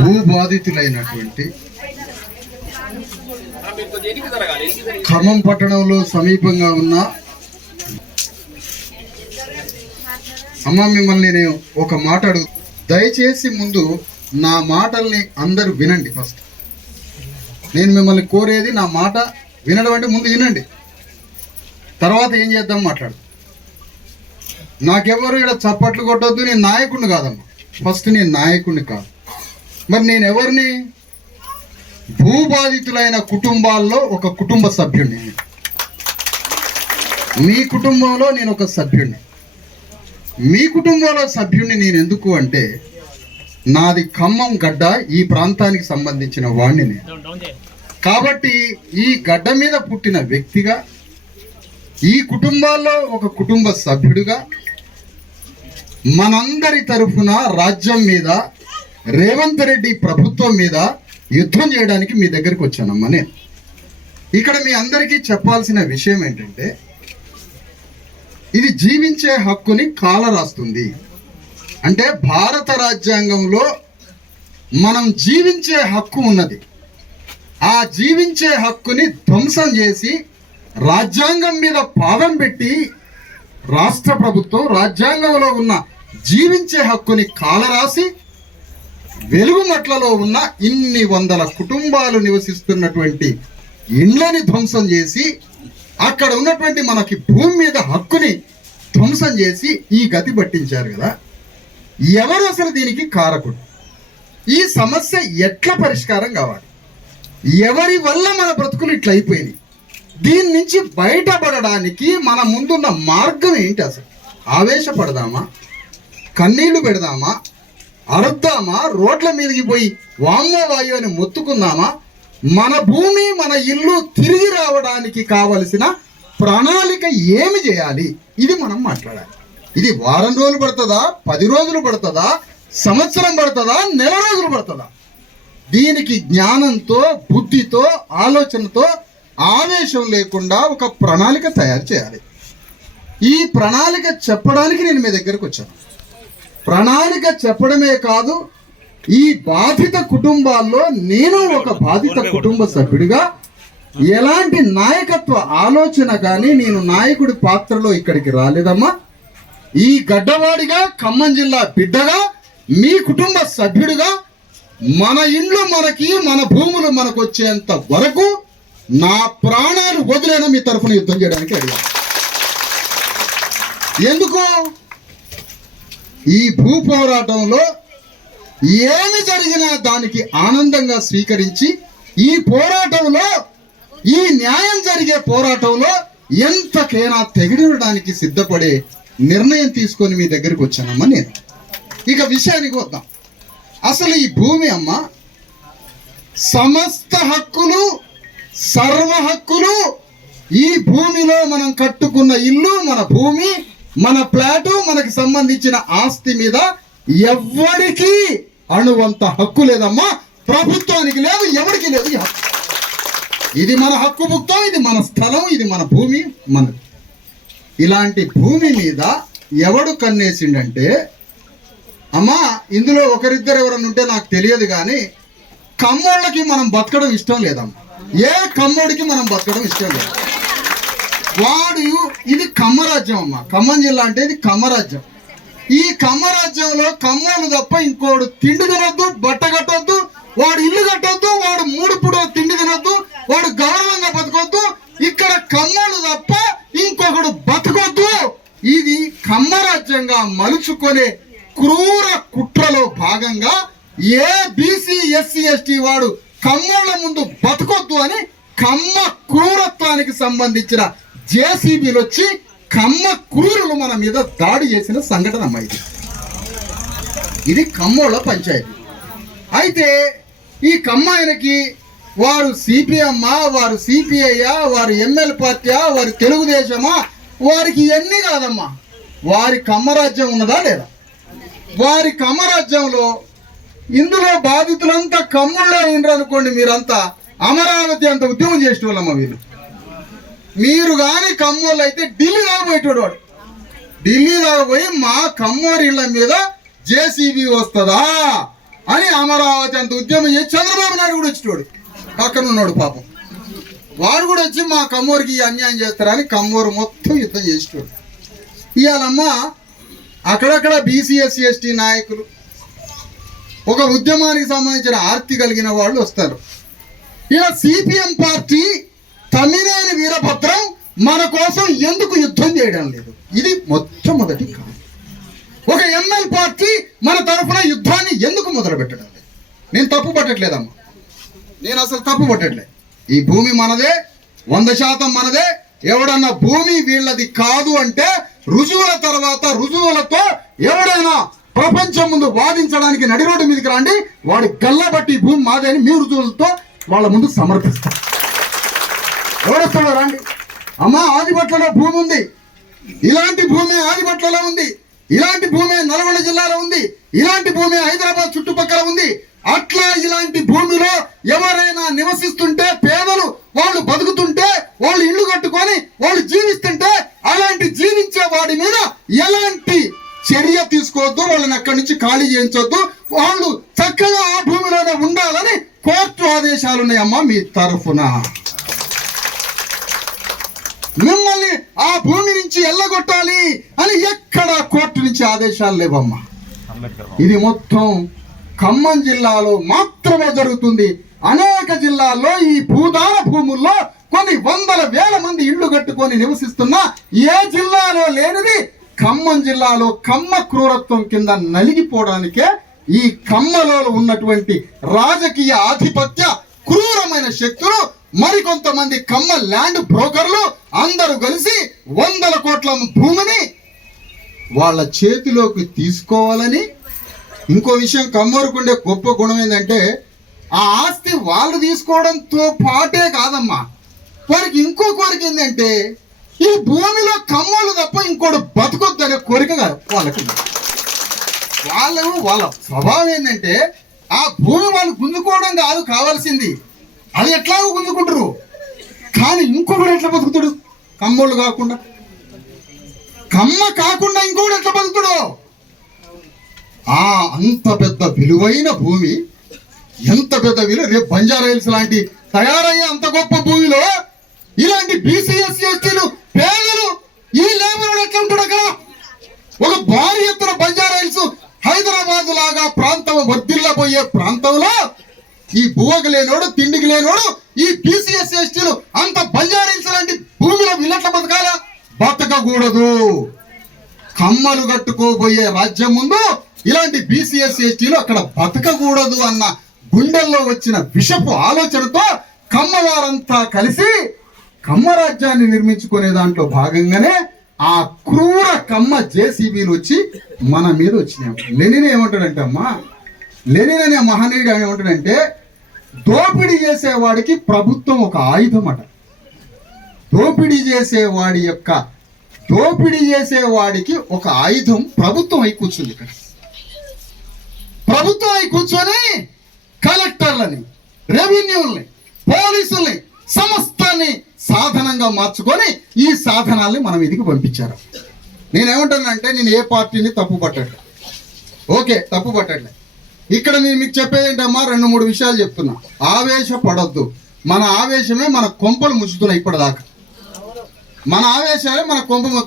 భూబాధితులైనటువంటి ఖమ్మం పట్టణంలో సమీపంగా ఉన్న అమ్మ, మిమ్మల్ని నేను ఒక మాట అడుగు, దయచేసి ముందు నా మాటల్ని అందరూ వినండి. ఫస్ట్ నేను మిమ్మల్ని కోరేది నా మాట వినడం అంటే ముందు వినండి, తర్వాత ఏం చేద్దాం మాట్లాడు. నాకెవరు ఇక్కడ చప్పట్లు కొట్టొద్దు, నేను నాయకుడిని కాదమ్మా. ఫస్ట్ నేను నాయకుడిని కాదు, మరి నేను ఎవరిని? భూబాధితులైన కుటుంబాల్లో ఒక కుటుంబ సభ్యుడిని. మీ కుటుంబంలో నేను ఒక సభ్యుడిని. మీ కుటుంబంలో సభ్యుడిని నేను ఎందుకు అంటే, నాది ఖమ్మం గడ్డ, ఈ ప్రాంతానికి సంబంధించిన వాడిని నేను. కాబట్టి ఈ గడ్డ మీద పుట్టిన వ్యక్తిగా, ఈ కుటుంబాల్లో ఒక కుటుంబ సభ్యుడిగా, మనందరి తరఫున రాజ్యం మీద, రేవంత్ రెడ్డి ప్రభుత్వం మీద యుద్ధం చేయడానికి మీ దగ్గరికి వచ్చానమ్మా. నేను ఇక్కడ మీ అందరికీ చెప్పాల్సిన విషయం ఏంటంటే, ఇది జీవించే హక్కుని కాలరాస్తుంది. అంటే భారత రాజ్యాంగంలో మనం జీవించే హక్కు ఉన్నది. ఆ జీవించే హక్కుని ధ్వంసం చేసి రాజ్యాంగం మీద పాదం పెట్టి రాష్ట్ర ప్రభుత్వం రాజ్యాంగంలో ఉన్న జీవించే హక్కుని కాలరాసి వెలుగుమట్లలో ఉన్న ఇన్ని వందల కుటుంబాలు నివసిస్తున్నటువంటి ఇండ్లని ధ్వంసం చేసి, అక్కడ ఉన్నటువంటి మనకి భూమి మీద హక్కుని ధ్వంసం చేసి ఈ గతి పట్టించారు కదా. ఎవరు అసలు దీనికి కారకుడు? ఈ సమస్య ఎట్లా పరిష్కారం కావాలి? ఎవరి వల్ల మన బ్రతుకులు ఇట్లా అయిపోయినాయి? దీని నుంచి బయటపడడానికి మన ముందున్న మార్గం ఏంటి? అసలు ఆవేశపడదామా, కన్నీళ్లు పెడదామా, అరుద్దామా, రోడ్ల మీదకి పోయి వామ్మో వాయు అని మొత్తుకుందామా? మన భూమి, మన ఇల్లు తిరిగి రావడానికి కావలసిన ప్రణాళిక ఏమి చేయాలి? ఇది మనం మాట్లాడాలి. ఇది వారం రోజులు పడుతుందా, 10 రోజులు పడుతుందా, సంవత్సరం పడుతుందా, నెల రోజులు పడుతుందా? దీనికి జ్ఞానంతో, బుద్ధితో, ఆలోచనతో, ఆవేశం లేకుండా ఒక ప్రణాళిక తయారు చేయాలి. ఈ ప్రణాళిక చెప్పడానికి నేను మీ దగ్గరకు వచ్చాను. ప్రణాళిక చెప్పడమే కాదు, ఈ బాధిత కుటుంబాల్లో నేను ఒక బాధిత కుటుంబ సభ్యుడిగా ఎలాంటి నాయకత్వ ఆలోచన కానీ, నేను నాయకుడి పాత్రలో ఇక్కడికి రాలేదమ్మా. ఈ గడ్డవాడిగా, ఖమ్మం జిల్లా బిడ్డగా, మీ కుటుంబ సభ్యుడిగా, మన ఇండ్లు మనకి, మన భూములు మనకు వచ్చేంత వరకు నా ప్రాణాలు వదిలేనా మీ తరఫున యుద్ధం చేయడానికి అడిగాను. ఎందుకు? ఈ భూ పోరాటంలో ఏమి జరిగినా దానికి ఆనందంగా స్వీకరించి, ఈ పోరాటంలో, ఈ న్యాయం జరిగే పోరాటంలో ఎంతకైనా తెగిడడానికి సిద్ధపడే నిర్ణయం తీసుకొని మీ దగ్గరికి వచ్చానమ్మా నేను. ఇక విషయానికి వద్దాం. అసలు ఈ భూమి అమ్మ, సమస్త హక్కులు, సర్వ హక్కులు ఈ భూమిలో మనం కట్టుకున్న ఇల్లు, మన భూమి, మన ప్లాటు, మనకి సంబంధించిన ఆస్తి మీద ఎవ్వడికి అణువంత హక్కు లేదమ్మా. ప్రభుత్వానికి లేదు, ఎవరికి లేదు ఈ హక్కు. ఇది మన హక్కు భుక్తం, ఇది మన స్థలం, ఇది మన భూమి, మన. ఇలాంటి భూమి మీద ఎవడు కన్నేసిండంటే అమ్మా, ఇందులో ఒకరిద్దరు ఎవరన్నా ఉంటే నాకు తెలియదు కానీ, కమ్మోళ్ళకి మనం బతకడం ఇష్టం లేదమ్మా. ఏ కమ్మోడికి మనం బతకడం ఇష్టం లేదు. వాడు, ఇది కమ్మరాజ్యం అమ్మా. ఖమ్మం జిల్లా అంటే ఇది కమ్మరాజ్యం. ఈ కమ్మరాజ్యంలో కమ్మోళ్ళు తప్ప ఇంకోడు తిండి తినొద్దు, బట్ట కట్టొద్దు, వాడు ఇల్లు కట్టొద్దు, వాడు 3 పూటలు తిండి తినొద్దు, వాడు గౌరవంగా బతకొద్దు. ఇక్కడ కమ్మోళ్ళు తప్ప ఇంకొకడు బతకొద్దు. ఇది కమ్మరాజ్యంగా మలుచుకునే క్రూర కుట్రలో భాగంగా ఏ బీసీ, ఎస్సీ, ఎస్టీ వాడు కమ్మోళ్ళ ముందు బతకొద్దు అని కమ్మ క్రూరత్వానికి సంబంధించిన జేసీబీలు వచ్చి కమ్మ క్రూరులు మన మీద దాడి చేసిన సంఘటన అమ్మా ఇది. ఇది కమ్మోళ్ళ పంచాయతీ. అయితే ఈ కమ్మాయనకి వారు సిపిఎమ్మా, వారు సిపిఐయా, వారు ఎంఎల్ పార్టీయా, వారి తెలుగుదేశమా, వారికి ఇవన్నీ కాదమ్మా. వారి కమ్మరాజ్యం ఉన్నదా లేదా? వారి కమ్మరాజ్యంలో ఇందులో బాధితులంతా కమ్ముళ్ళో అయినరు అనుకోండి, మీరంతా అమరావతి అంత ఉద్యమం చేసేటోళ్ళమ్మ వీళ్ళు. మీరు కానీ కమ్మోళ్ళు అయితే ఢిల్లీ దాకా పోయేటోడు వాడు. ఢిల్లీ దాకా పోయి మా కమ్మోరి ఇళ్ళ మీద జేసీబీ వస్తుందా అని అమరావతి అంత ఉద్యమం చేసి చంద్రబాబు నాయుడు కూడా వచ్చేటోడు. పక్కన ఉన్నాడు పాపం, వాడు కూడా వచ్చి మా కమ్మోరికి అన్యాయం చేస్తారని కమ్మోరు మొత్తం యుద్ధం చేసేటోడు. ఇవాళమ్మ అక్కడక్కడ బీసీ ఎస్సీ ఎస్టీ నాయకులు, ఒక ఉద్యమానికి సంబంధించిన ఆర్తి కలిగిన వాళ్ళు వస్తారు. ఇలా సిపిఎం పార్టీ తమ్మినేని వీరభద్రం మన కోసం ఎందుకు యుద్ధం చేయడం లేదు? ఇది మొట్టమొదటి కారణం. ఒక ఎంఎల్ పార్టీ మన తరఫున యుద్ధాన్ని ఎందుకు మొదలు పెట్టడం లేదు? నేను తప్పు పట్టట్లేదమ్మా, నేను అసలు తప్పు పట్టట్లేదు. ఈ భూమి మనదే, 100% మనదే. ఎవడన్నా భూమి వీళ్ళది కాదు అంటే రుజువుల తర్వాత రుజువులతో ఎవడైనా ప్రపంచం ముందు వాదించడానికి నడి రోడ్డు మీదకి రండి, వాడి గల్లబట్టి భూమి మాదే అని మీ రుజువులతో వాళ్ళ ముందు సమర్పిస్తారు. ఎవడొస్తాడో రండి. అమ్మా ఆదిపట్లలో భూమి ఉంది, ఇలాంటి భూమి ఆదిపట్లలో ఉంది, ఇలాంటి భూమి నల్గొండ జిల్లాలో ఉంది, ఇలాంటి భూమి హైదరాబాద్ చుట్టుపక్కల ఉంది. అట్లా ఇలాంటి భూమిలో ఎవరైనా నివసిస్తుంటే, పేదలు వాళ్ళు బతుకుతుంటే, వాళ్ళు ఇల్లు కట్టుకొని వాళ్ళు జీవిస్తుంటే, అలాంటి జీవించే వాడి మీద ఎలాంటి చర్య తీసుకోవద్దు, వాళ్ళని అక్కడి నుంచి ఖాళీ చేయించొద్దు, వాళ్ళు చక్కగా ఆ భూమిలోనే ఉండాలని కోర్టు ఆదేశాలు ఉన్నాయమ్మా మీ తరఫున. మిమ్మల్ని ఆ భూమి నుంచి ఎల్లగొట్టాలి అని ఎక్కడ కోర్టు నుంచి ఆదేశాలు లేవమ్మా. ఇది మొత్తం ఖమ్మం జిల్లాలో మాత్రమే జరుగుతుంది. అనేక జిల్లాల్లో ఈ భూదాన భూముల్లో కొన్ని వందల వేల మంది ఇళ్లు కట్టుకొని నివసిస్తున్నా ఏ జిల్లాలో లేనిది ఖమ్మం జిల్లాలో కమ్మ క్రూరత్వం కింద నలిగిపోవడానికే ఈ ఖమ్మలో ఉన్నటువంటి రాజకీయ ఆధిపత్య క్రూరమైన శక్తులు, మరికొంతమంది కమ్మ ల్యాండ్ బ్రోకర్లు అందరూ కలిసి 100 కోట్ల భూమిని వాళ్ళ చేతిలోకి తీసుకోవాలని. ఇంకో విషయం, కమ్మోరుకుండే గొప్ప గుణం ఏంటంటే ఆ ఆస్తి వాళ్ళు తీసుకోవడంతో పాటే కాదమ్మా, వారికి ఇంకో కోరిక ఏంటంటే ఈ భూమిలో కమ్మోలు తప్ప ఇంకోటి బతుకొద్దు అనే కోరిక కాదు వాళ్ళకి. వాళ్ళ స్వభావం ఏంటంటే ఆ భూమి వాళ్ళు గుంజుకోవడం కాదు కావాల్సింది, అది ఎట్లాగో గుంజుకుంటారు, కానీ ఇంకొకడు ఎట్లా బతుకుతాడు? కమ్మోళ్ళు కాకుండా, కమ్మ కాకుండా ఇంకొకడు ఎట్లా బతుకుతాడు? అంత పెద్ద విలువైన భూమి, ఎంత పెద్ద విలువ, రేపు బంజారా హిల్స్ లాంటి తయారయ్యే అంత గొప్ప భూమిలో ఇలాంటి బీసీ ఎస్సీ ఎస్టీలు పేదలు ఈ లేబర్ ఎట్లా ఉంటాడు? అక్కడ ఒక భారీ ఎత్తున బంజారా హిల్స్ హైదరాబాద్ లాగా ప్రాంతం వర్ధిల్లబోయే ప్రాంతంలో ఈ భూవకు లేనోడు, తిండికి లేనోడు, ఈ బీసీ ఎస్సీ ఎస్టీలు అంత బంజారా హిల్స్ లాంటి భూమిలో వీళ్ళట్ల బతకాలా? బతకకూడదు. కమ్మలు కట్టుకోబోయే రాజ్యం ముందు ఇలాంటి బీసీ ఎస్సీ ఎస్టీలు అక్కడ బతకకూడదు అన్న గుండెల్లో వచ్చిన విషపు ఆలోచనతో కమ్మవారంతా కలిసి కమ్మ రాజ్యాన్ని నిర్మించుకునే దాంట్లో భాగంగానే ఆ క్రూర కమ్మ జేసీబీలు వచ్చి మన మీద వచ్చినాయి. లెనిన్ ఏమంటాడంటే అమ్మా, లెనిన్ అనే మహనీయుడు ఏమంటాడంటే దోపిడీ చేసేవాడికి ప్రభుత్వం ఒక ఆయుధం అట. దోపిడీ చేసేవాడికి ఒక ఆయుధం ప్రభుత్వం అయి కూర్చుంది. ఇక్కడ ప్రభుత్వం అయి కూర్చొని కలెక్టర్లని, రెవెన్యూల్ని, పోలీసుల్ని సమస్తాన్ని సాధనంగా మార్చుకొని ఈ సాధనాల్ని మనం ఇదికి పంపించారు. నేనేమంటానంటే నేను ఏ పార్టీని తప్పు పట్టట్లే, ఓకే తప్పు పట్టట్లే. ఇక్కడ నేను మీకు చెప్పేది ఏంటమ్మా, 2-3 విషయాలు చెప్తున్నా. ఆవేశపడొద్దు. మన ఆవేశమే మన కొంపలు ముచ్చుతున్నాయి ఇప్పటిదాకా. మన ఆవేశాలే మన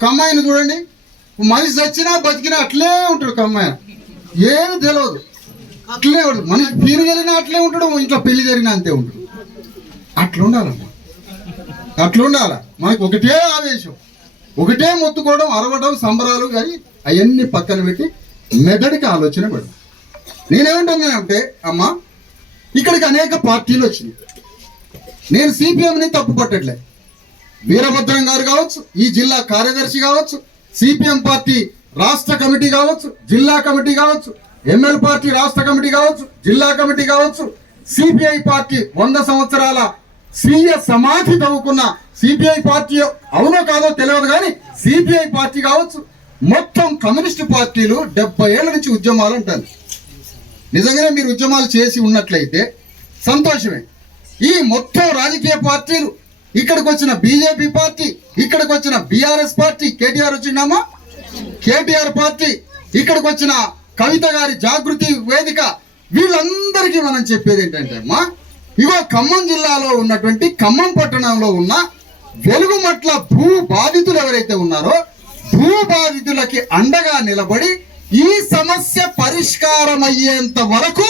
కమ్మాయిని చూడండి, మనిషి చచ్చినా బతికినా అట్లే ఉంటాడు. కమ్మాయి ఏమి తెలియదు, అట్లే ఉంటాడు. మనిషి పీరు జరిగినా అట్లే ఉంటాడు, ఇంట్లో పెళ్లి జరిగినా అంతే ఉంటాడు. అట్లా ఉండాలమ్మా, అట్లా ఉండాలా. మనకు ఒకటే ఆవేశం, ఒకటే మొత్తుకోవడం, అరవడం, సంబరాలు, కానీ అవన్నీ పక్కన పెట్టి మెదడికి ఆలోచన పెడదాం. నేనేమంటున్నానంటే అమ్మా, ఇక్కడికి అనేక పార్టీలు వచ్చినాయి. నేను సిపిఎంని తప్పు పట్టట్లే. వీరభద్రం గారు కావచ్చు, ఈ జిల్లా కార్యదర్శి కావచ్చు, సిపిఎం పార్టీ రాష్ట్ర కమిటీ కావచ్చు, జిల్లా కమిటీ కావచ్చు, ఎంఎల్ పార్టీ రాష్ట్ర కమిటీ కావచ్చు, జిల్లా కమిటీ కావచ్చు, సిపిఐ పార్టీ 100 సంవత్సరాల స్వీయ సమాధి తవ్వుకున్న సిపిఐ పార్టీ అవునో కాదో తెలియదు కానీ సిపిఐ పార్టీ కావచ్చు, మొత్తం కమ్యూనిస్టు పార్టీలు 70 ఏళ్ల నుంచి ఉద్యమాలు ఉంటాయి. నిజంగానే మీరు ఉద్యమాలు చేసి ఉన్నట్లయితే సంతోషమే. ఈ మొత్తం రాజకీయ పార్టీలు, ఇక్కడికి వచ్చిన బీజేపీ పార్టీ, ఇక్కడికి వచ్చిన బీఆర్ఎస్ పార్టీ, కేటీఆర్ వచ్చిందమ్మా కేటీఆర్ పార్టీ, ఇక్కడికి వచ్చిన కవిత గారి జాగృతి వేదిక, వీళ్ళందరికీ మనం చెప్పేది ఏంటంటే అమ్మా, ఇగో ఖమ్మం జిల్లాలో ఉన్నటువంటి ఖమ్మం పట్టణంలో ఉన్న వెలుగుమట్ల భూ బాధితులు ఎవరైతే ఉన్నారో భూ బాధితులకి అండగా నిలబడి ఈ సమస్య పరిష్కారం అయ్యేంత వరకు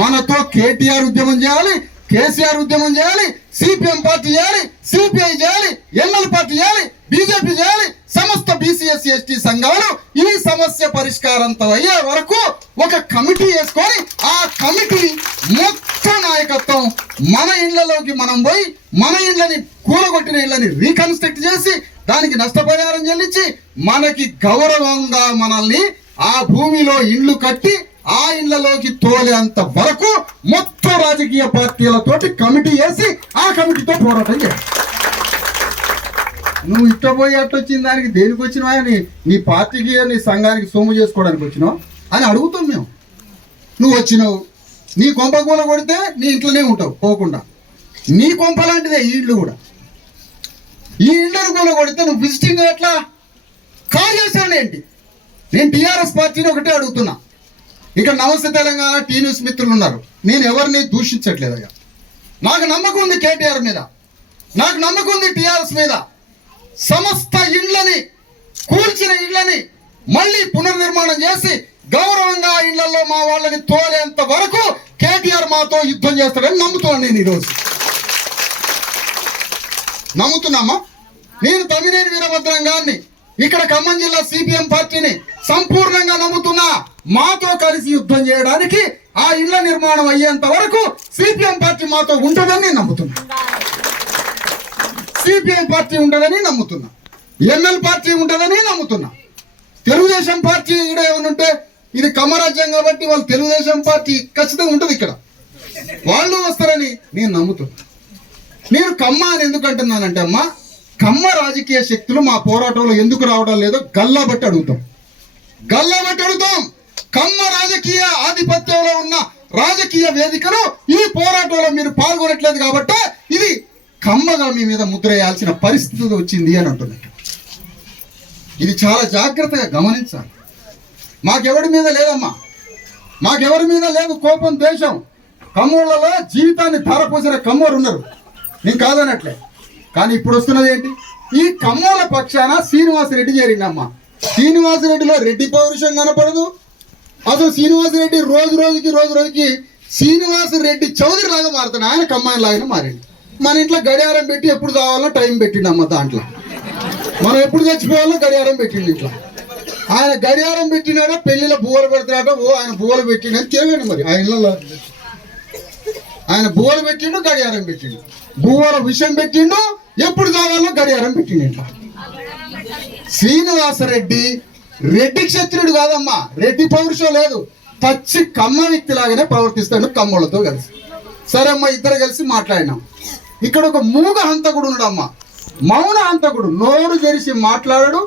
మనతో కేటీఆర్ ఉద్యమం చేయాలి, కేసీఆర్ ఉద్యమం చేయాలి, సిపిఎం పార్టీ చేయాలి, సిపిఐ చేయాలి, ఎన్ఎల్ పార్టీ చేయాలి, బీజేపీ చేయాలి, సమస్త బీసీఎస్సీ ఎస్టీ సంఘాలు ఈ సమస్య పరిష్కారంతో అయ్యే వరకు ఒక కమిటీ వేసుకొని ఆ కమిటీ మొత్తం నాయకత్వం మన ఇళ్లలోకి మనం పోయి మన ఇళ్ళని కూలగొట్టిన ఇళ్ళని రీకన్స్ట్రక్ట్ చేసి దానికి నష్టపరిహారం చెల్లించి మనకి గౌరవంగా మనల్ని ఆ భూమిలో ఇండ్లు కట్టి ఆ ఇళ్లలోకి తోలేంత వరకు మొత్తం రాజకీయ పార్టీలతోటి కమిటీ వేసి ఆ కమిటీతో పోరాటం చేయాలి. నువ్వు ఇష్టపోయి అట్టొచ్చిన దానికి దేనికి వచ్చినావా, నీ పార్టీకి నీ సంఘానికి సొమ్ము చేసుకోవడానికి వచ్చినావు అని అడుగుతాం మేము. నువ్వు వచ్చినావు, నీ కొంప కూల కొడితే నీ ఇంట్లోనే ఉంటావు పోకుండా. నీ కొంప లాంటిదే ఈ ఇళ్ళు కూడా. ఈ ఇళ్ళను కూల కొడితే నువ్వు విజిటింగ్ ఎట్లా కాల్ చేశాను ఏంటి? నేను టీఆర్ఎస్ పార్టీని ఒకటే అడుగుతున్నా. ఇక్కడ నమస్తే తెలంగాణ టీ న్యూస్ మిత్రులు ఉన్నారు, నేను ఎవరిని దూషించట్లేదయ్యా. నాకు నమ్మకం ఉంది కేటీఆర్ మీద, నాకు నమ్మకం ఉంది టీఆర్ఎస్ మీద. సమస్త ఇళ్లని కూల్చిన ఇళ్లని మళ్ళీ పునర్నిర్మాణం చేసి గౌరవంగా ఇళ్లలో మా వాళ్ళని తోలేంత వరకు కేటీఆర్ మాతో యుద్ధం చేస్తాడని నమ్ముతున్నాను. నేను ఈరోజు నమ్ముతున్నామా? నేను తమ్మినేని వీరభద్రం గారిని, ఇక్కడ ఖమ్మం జిల్లా సిపిఎం పార్టీని సంపూర్ణంగా నమ్ముతున్నా. మాతో కలిసి యుద్ధం చేయడానికి ఆ ఇళ్ల నిర్మాణం అయ్యేంత వరకు సిపిఎం పార్టీ మాతో ఉంటుందని నమ్ముతున్నా. సిపిఎం పార్టీ ఉంటుందని నమ్ముతున్నా, ఎన్ఎల్ పార్టీ ఉంటుందని నమ్ముతున్నా. తెలుగుదేశం పార్టీ ఇక్కడ ఏమనుంటే ఇది కమ్మరాజ్యం కాబట్టి వాళ్ళు తెలుగుదేశం పార్టీ ఖచ్చితంగా ఉంటుంది, ఇక్కడ వాళ్ళు వస్తారని నేను నమ్ముతున్నా. నేను కమ్మ అని ఎందుకు అంటున్నానంటే అమ్మా, కమ్మ రాజకీయ శక్తులు మా పోరాటంలో ఎందుకు రావడం లేదో గల్లా బట్టి అడుగుతాం. కమ్మ రాజకీయ ఆధిపత్యంలో ఉన్న రాజకీయ వేదికలో ఈ పోరాటంలో మీరు పాల్గొనట్లేదు కాబట్టి ఇది కమ్మగా మీ మీద ముద్ర వేయాల్సిన పరిస్థితి వచ్చింది అని అంటున్నట్టు. ఇది చాలా జాగ్రత్తగా గమనించాలి. మాకెవరి మీద లేదమ్మా, మాకెవరి మీద లేదు కోపం, ద్వేషం. కమ్మోళ్ళలో జీవితాన్ని ధారపోసిన కమ్మోరు ఉన్నారు, నేను కాదనట్లే. కానీ ఇప్పుడు వస్తున్నది ఏంటి? ఈ కమ్మోల పక్షాన శ్రీనివాసరెడ్డి చేరిందమ్మా. శ్రీనివాసరెడ్డిలో రెడ్డి పౌరుషం కనపడదు. అసలు శ్రీనివాసరెడ్డి రోజు రోజుకి శ్రీనివాసరెడ్డి చౌదరి లాగా మారుతాడు. ఆయన కమ్మాయి లాగానే మారింది. మన ఇంట్లో గడియారం పెట్టి ఎప్పుడు కావాలో టైం పెట్టిండమ్మ. దాంట్లో మనం ఎప్పుడు చచ్చిపోవాలో గడియారం పెట్టిండు ఇంట్లో. ఆయన గడియారం పెట్టినాడో పెళ్లిలో బువ్వలు పెడతాడట. ఆయన బువ్వలు పెట్టిండు తిరగండి. మరి ఆ ఇళ్ళలో ఆయన బువ్వలు పెట్టిండు, గడియారం పెట్టిండు, బువ్వల విషయం పెట్టిండు, ఎప్పుడు కావాలో గడియారం పెట్టిండు ఇంట్లో. శ్రీనివాసరెడ్డి రెడ్డి క్షత్రుడు కాదమ్మా, రెడ్డి పౌరుషం లేదు. పచ్చి కమ్మ వ్యక్తి లాగానే ప్రవర్తిస్తాడు కమ్మోళ్ళతో కలిసి. సరే అమ్మ, ఇద్దరు కలిసి మాట్లాడినాం. ఇక్కడ ఒక మూగ హంతకుడు ఉన్నాడమ్మా, మౌన హంతకుడు. నోరు తెరిచి మాట్లాడాడు,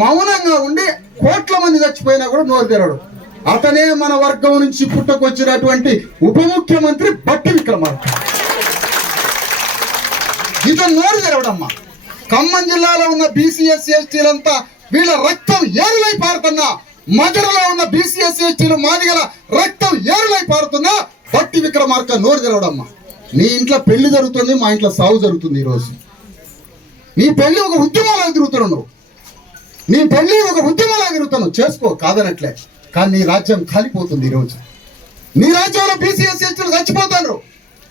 మౌనంగా ఉండి కోట్ల మంది చచ్చిపోయినా కూడా నోరు తెరడు. అతనే మన వర్గం నుంచి పుట్టుకొచ్చినటువంటి ఉప ముఖ్యమంత్రి బట్టి విక్రమార్క. ఇతను నోరు తెరవడమ్మా. ఖమ్మం జిల్లాలో ఉన్న బీసీఎస్సీ ఎస్టీలంతా వీళ్ళ రక్తం ఏరులై పారుతున్నా, మధురలో ఉన్న బీసీఎస్సీ ఎస్టీలు మాదిగల రక్తం ఏరులై పారుతున్నా బట్టి విక్రమార్క నోరు తెరవడమ్మా. నీ ఇంట్లో పెళ్లి జరుగుతుంది, మా ఇంట్లో సాగు జరుగుతుంది. ఈరోజు నీ పెళ్లి ఒక ఉద్యమాలా తిరుగుతున్నావు, నువ్వు నీ పెళ్లి ఒక ఉద్యమాలా తిరుగుతున్నావు, చేసుకో, కాదనట్లే. కానీ నీ రాజ్యం కాలిపోతుంది. ఈరోజు నీ రాజ్యంలో బీసీఎస్సీ ఎస్టీలు చచ్చిపోతారు.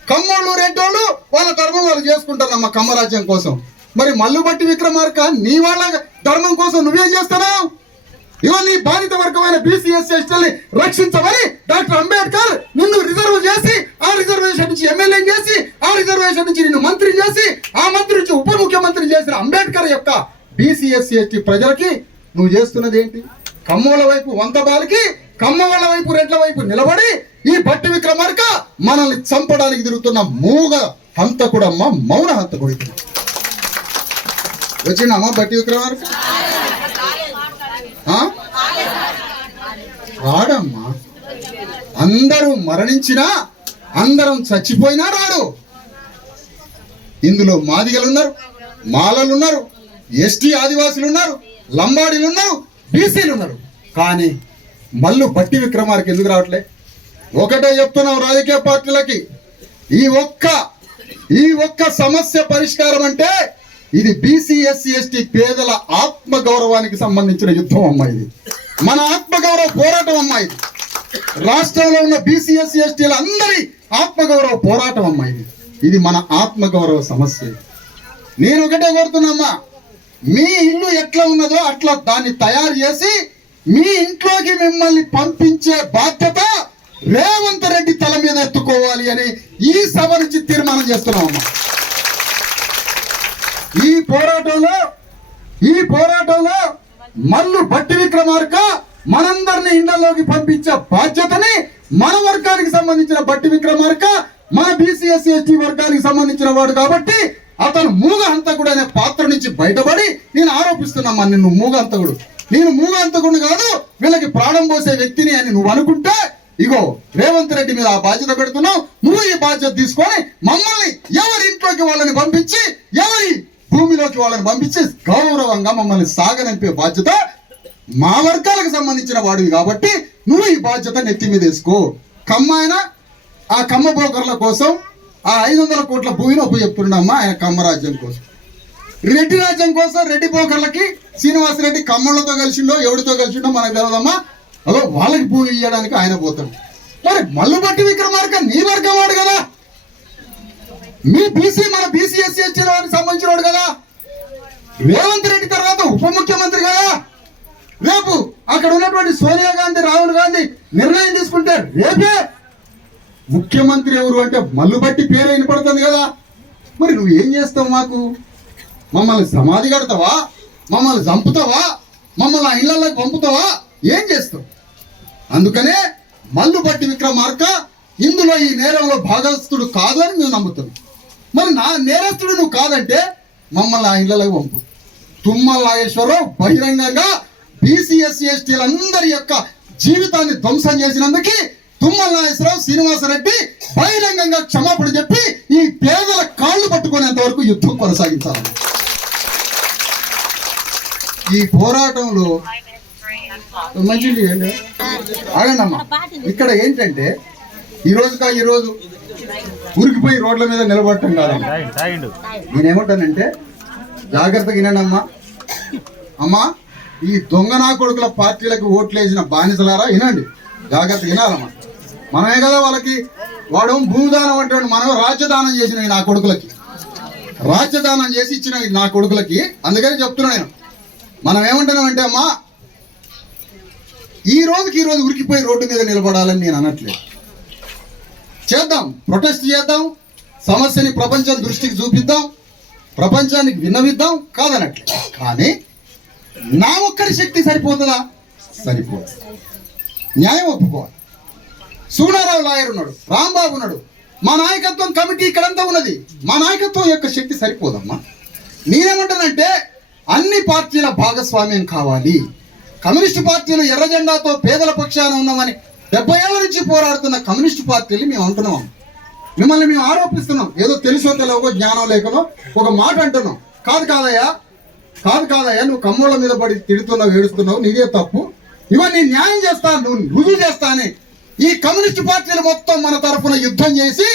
కమ్మోళ్ళు రెడ్డోళ్ళు వాళ్ళ ధర్మం వాళ్ళు చేసుకుంటారమ్మా కమ్మ రాజ్యం కోసం. మరి మల్లుబట్టి విక్రమార్క నీ వాళ్ళ ధర్మం కోసం నువ్వేం చేస్తున్నావు? ఇవో నీ బాధిత వర్గమైన బీసీఎస్సీ ఎస్టీలని రక్షించమని డాక్టర్ అంబేద్కర్ నిన్ను రిజర్వ్ చేసి, ఆ రిజర్వేషన్ నుంచి ఎమ్మెల్యే చేసి, ఆ రిజర్వేషన్ నుంచి నిన్ను మంత్రి చేసి, ఆ మంత్రి నుంచి ఉప ముఖ్యమంత్రి చేసిన అంబేద్కర్ యొక్క బీసీఎస్సీ ఎస్టీ ప్రజలకి నువ్వు చేస్తున్నది ఏంటి? కమ్మోళ్ళ వైపు వంతబాలకి, కమ్మ వాళ్ళ వైపు రెడ్ల వైపు నిలబడి ఈ బట్టి విక్రమార్క మనల్ని చంపడానికి తిరుగుతున్న మూగ హంతకుడమ్మ, మౌన హంతకుడు. వచ్చిందమ్మా బట్టి విక్రమార్క? రాడమ్మా. అందరూ మరణించినా, అందరం చచ్చిపోయినా రాడు. ఇందులో మాదిగలు ఉన్నారు, మాలలు ఉన్నారు, ఎస్టీ ఆదివాసులు ఉన్నారు, లంబాడీలు ఉన్నారు, బీసీలు ఉన్నారు. కానీ మల్లు బట్టి విక్రమార్క ఎందుకు రావట్లే? ఒకటే చెప్తున్నాం రాజకీయ పార్టీలకి, ఈ ఒక్క సమస్య పరిష్కారం అంటే ఇది బీసీ ఎస్సీ ఎస్టీ పేదల ఆత్మ గౌరవానికి సంబంధించిన యుద్ధం అమ్మా. ఇది మన ఆత్మగౌరవ పోరాటం అమ్మా. ఇది రాష్ట్రంలో ఉన్న బీసీ ఎస్సీ ఎస్టీల అందరి ఆత్మగౌరవ పోరాటం అమ్మా. ఇది మన ఆత్మగౌరవ సమస్య. నేను ఒకటే కోరుతున్నామ్మా, మీ ఇల్లు ఎట్లా ఉన్నదో అట్లా దాన్ని తయారు చేసి మీ ఇంట్లోకి మిమ్మల్ని పంపించే బాధ్యత రేవంత్ రెడ్డి తల మీద ఎత్తుకోవాలి అని ఈ సభ నుంచి తీర్మానం చేస్తున్నామమ్మా. ఈ పోరాటంలో మల్లు బట్టి విక్రమార్క మనందరిని ఇళ్లలోకి పంపించే బాధ్యతని మన వర్గానికి సంబంధించిన బట్టి విక్రమార్క, మన బీసీ ఎస్సీ ఎస్టీ వర్గానికి సంబంధించిన వాడు కాబట్టి అతను మూగ హంతకుడు అనే పాత్ర నుంచి బయటపడి నేను ఆరోపిస్తున్నామ్మా, నిన్ను మూగ హంతకుడు, నేను మూగ హంతకుడు కాదు, వీళ్ళకి ప్రాణం పోసే వ్యక్తిని అని నువ్వు అనుకుంటే ఇగో రేవంత్ రెడ్డి మీద ఆ బాధ్యత పెడుతున్నావు. నువ్వు ఈ బాధ్యత తీసుకొని మమ్మల్ని ఎవరి ఇంట్లోకి వాళ్ళని పంపించి, ఎవరి భూమిలోకి వాళ్ళని పంపించి గౌరవంగా మమ్మల్ని సాగనంపే బాధ్యత మా వర్గాలకు సంబంధించిన వాడివి కాబట్టి నువ్వు ఈ బాధ్యత నెత్తి మీద వేసుకో. కమ్మాయన ఆ కమ్మ బోకర్ల కోసం ఆ 500 కోట్ల భూమిని చెప్తున్నామ్మా. ఆయన కమ్మ రాజ్యం కోసం, రెడ్డి రాజ్యం కోసం రెడ్డి బోకర్లకి శ్రీనివాసరెడ్డి కమ్మలతో కలిసిండో ఎవరితో కలిసిండో మనకు తెలియదమ్మా. అదో వాళ్ళకి భూమి ఇవ్వడానికి ఆయన పోతాడు. మరి మల్లు బట్టి విక్రమార్క నీ వర్గం వాడు కదా, మీ బీసీ మన బీసీ ఎస్సీ ఎస్టీ వారికి సంబంధించిన వాడు కదా, రేవంత్ రెడ్డి తర్వాత ఉప ముఖ్యమంత్రి కదా. రేపు అక్కడ ఉన్నటువంటి సోనియా గాంధీ, రాహుల్ గాంధీ నిర్ణయం తీసుకుంటే రేపే ముఖ్యమంత్రి ఎవరు అంటే మల్లు బట్టి పేరే వినపడుతుంది కదా. మరి నువ్వు ఏం చేస్తావు? మమ్మల్ని సమాధి కడతావా? మమ్మల్ని చంపుతావా? మమ్మల్ని ఆ ఇళ్లలోకి పంపుతావా? ఏం చేస్తావు? అందుకనే మల్లు బట్టి విక్రమార్క ఇందులో ఈ నేరంలో భాగస్థుడు కాదు అని మేము నమ్ముతున్నాం. మరి నా నేరస్తుడు నువ్వు కాదంటే మమ్మల్ని ఆ ఇళ్లలోకి పంపు. తుమ్మల నాగేశ్వరరావు బహిరంగంగా బీసీ ఎస్సీ ఎస్టీలందరి యొక్క జీవితాన్ని ధ్వంసం చేసినందుకు తుమ్మల నాగేశ్వరరావు, శ్రీనివాసరెడ్డి బహిరంగంగా క్షమాపణ చెప్పి ఈ పేదల కాళ్ళు పట్టుకునేంత వరకు యుద్ధం కొనసాగించాలి. ఈ పోరాటంలో మంచిది ఆగండమ్మా. ఇక్కడ ఏంటంటే ఈ రోజు ఉరికిపోయి రోడ్ల మీద నిలబడటం కాదమ్మా. నేనేమంటానంటే జాగ్రత్తగా వినండమ్మా. అమ్మా, ఈ దొంగ నా కొడుకుల పార్టీలకు ఓట్లేసిన బానిసలారా వినండి, జాగ్రత్తగా వినాలమ్మా. మనమే కదా వాళ్ళకి, వాడు భూదానం అంటే మనం రాజ్యదానం చేసిన నా కొడుకులకి, రాజ్యదానం చేసి ఇచ్చిన నా కొడుకులకి. అందుకని చెప్తున్నా నేను, మనం ఏమంటున్నామంటే అమ్మా, ఈ రోజు ఉరికిపోయి రోడ్డు మీద నిలబడాలని నేను అనట్లేదు. చేద్దాం, ప్రొటెస్ట్ చేద్దాం, సమస్యని ప్రపంచం దృష్టికి చూపిద్దాం, ప్రపంచానికి విన్నవిద్దాం, కాదనట్లేదు. కానీ నా ఒక్కరి శక్తి సరిపోతుందా? సరిపోదు. న్యాయం ఒప్పుకోవాలి. సూడారావు లాయర్ ఉన్నాడు, రాంబాబు ఉన్నాడు, మా నాయకత్వం కమిటీ ఇక్కడంతా ఉన్నది. మా నాయకత్వం యొక్క శక్తి సరిపోదమ్మా. నేనేమంటానంటే అన్ని పార్టీల భాగస్వామ్యం కావాలి. కమ్యూనిస్టు పార్టీలు ఎర్ర జెండాతో పేదల పక్షాన ఉన్నామని 70 ఏళ్ల నుంచి పోరాడుతున్న కమ్యూనిస్టు పార్టీలు మేము అంటున్నాం. మిమ్మల్ని మేము ఆరోపిస్తున్నాం. ఏదో తెలుసో తెలియకో జ్ఞానం లేకనో ఒక మాట అంటున్నాం. కాదయ్యా, నువ్వు కమ్మోళ్ళ మీద పడి తిడుతున్నావు, ఏడుస్తున్నావు, నీదే తప్పు, ఇవన్నీ న్యాయం చేస్తా, నువ్వు రుజువు చేస్తా అని ఈ కమ్యూనిస్టు పార్టీలు మొత్తం మన తరఫున యుద్ధం చేసి